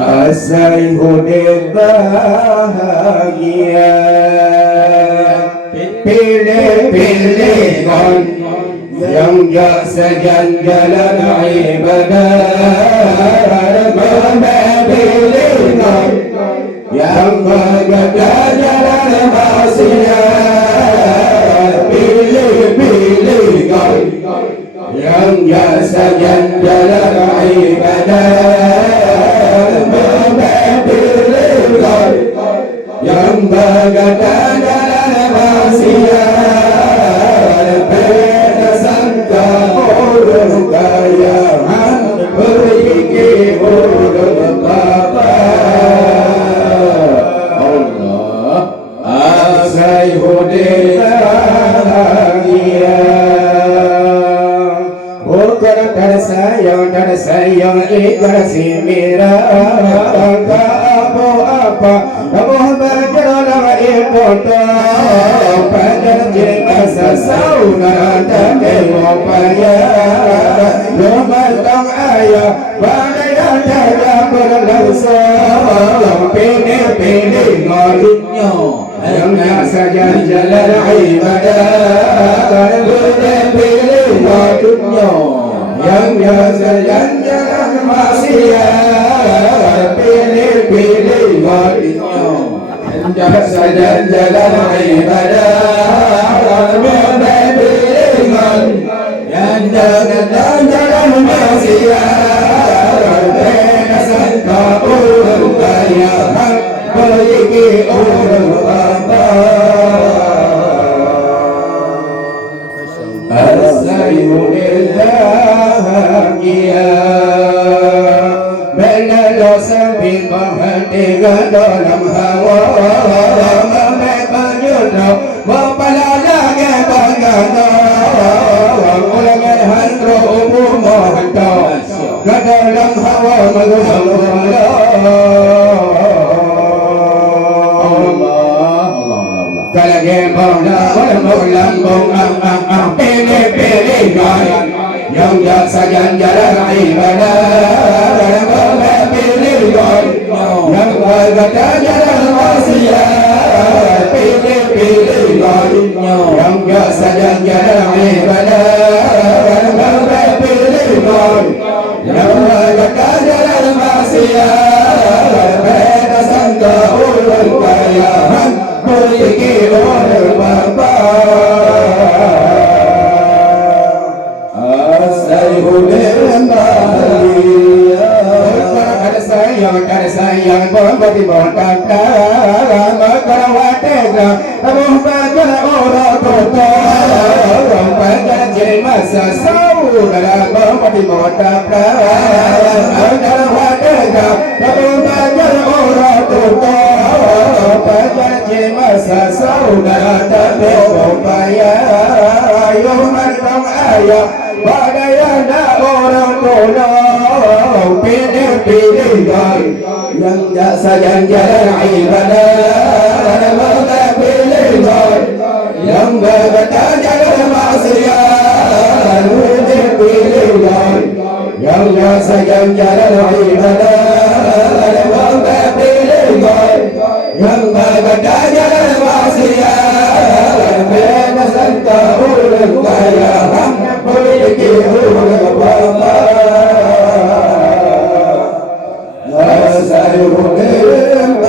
Sayhudin bahagia pilih-pilih kan yang jak sejalan ibadah pilih kan yang bergada jalan maksiat pilih-pilih kan yang jak sejalan ibadah yang bergada dalam maksiat beda sangka orang kaya bergigi orang bapa Allah Sayhudin bahagia bukan dan sayang ikhlas si mira apa Abu Bakar nama ikota Pajar cinta sasauna dan dewapaya Lumatang ayah Badaya daya berlangsung Pilih-pilih ngolutnya yang saja jalan ibadah Pilih-pilih ngolutnya yang saja jalan maksiat Pilih-pilih ngolutnya yang saja jalan ibadah Pilih-pilih yang jalan maksiat Beda sangka orang kaya pergi orang bapa Sayhudin bahagia bila dosa berhentikan dalam hawa membebanyulah berpalalaga bagana ulangan handro umum hantar ke dalam hawa Kalagembong lambong pilih-pilih yang jasa jalan ibadah pilih yang bergada jalan maksiat pilih-pilih yang jasa jalan ibadah pilih yang bergada jalan maksiat beda sangka orang kaya pergi orang bapa Sayhudin bahagia ada sayang berbagi berkata maka watega Abu Bakar orang kota pada jadi masa saudara berbagi berkata maka watega Abu Bakar orang kota masa saudara tapi upaya Yumadang ayah Badayana orang tolong pilih-pilih yang jasa jalan ibadah maka pilih yang berkata jalan maksiat pilih yang jasa jalan ibadah maka pilih yang berkata jalan maksiat beda sangka orang kaya pergi orang bapa Sayhudin